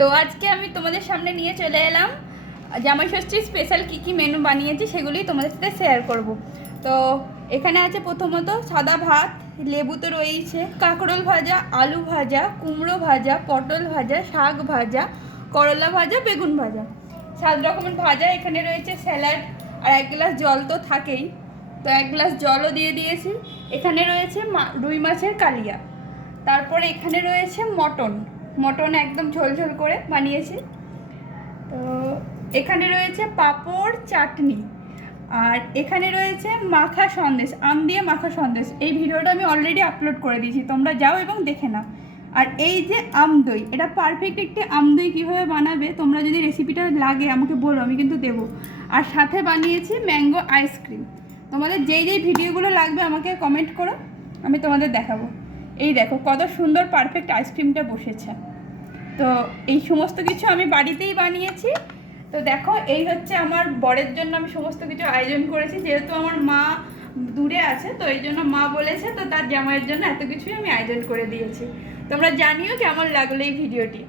তো আজকে আমি তোমাদের সামনে নিয়ে চলে এলাম জামাই ষষ্ঠীর স্পেশাল কী কী মেনু বানিয়েছি সেগুলোই তোমাদের সাথে শেয়ার করব। তো এখানে আছে প্রথমত সাদা ভাত, লেবু তো রয়েছে, কাঁকরোল ভাজা, আলু ভাজা, কুমড়ো ভাজা, পটল ভাজা, শাক ভাজা, করলা ভাজা, বেগুন ভাজা, 7 রকমের ভাজা। এখানে রয়েছে স্যালাড আর 1 গ্লাস জল তো থাকেই, তো 1 গ্লাস জলও দিয়ে দিয়েছি। এখানে রয়েছে রুই মাছের কালিয়া। তারপরে এখানে রয়েছে মটন একদম ঝোলঝোল করে বানিয়েছি। তো এখানে রয়েছে পাঁপড়, চাটনি, আর এখানে রয়েছে মাখা সন্দেশ, আম দিয়ে মাখা সন্দেশ। এই ভিডিওটা আমি অলরেডি আপলোড করে দিয়েছি, তোমরা যাও এবং দেখে নাও। আর এই যে আম দই, এটা পারফেক্ট একটি আম দই কীভাবে বানাবে, তোমরা যদি রেসিপিটা লাগে আমাকে বলো, আমি কিন্তু দেবো। আর সাথে বানিয়েছি ম্যাঙ্গো আইসক্রিম। তোমাদের যেই ভিডিওগুলো লাগবে আমাকে কমেন্ট করো, আমি তোমাদের দেখাবো। এই দেখো কত সুন্দর পারফেক্ট আইসক্রিমটা বসেছে। তো এই সমস্ত কিছু আমি বাড়িতেই বানিয়েছি। তো দেখো এই হচ্ছে আমার বরের জন্য আমি সমস্ত কিছু আয়োজন করেছি, যেহেতু আমার মা দূরে আছে, তো এই জন্য মা বলেছে, তো তার জামাইয়ের জন্য এত কিছুই আমি আয়োজন করে দিয়েছি। তোমরা জানিও কেমন লাগলো এই ভিডিওটি।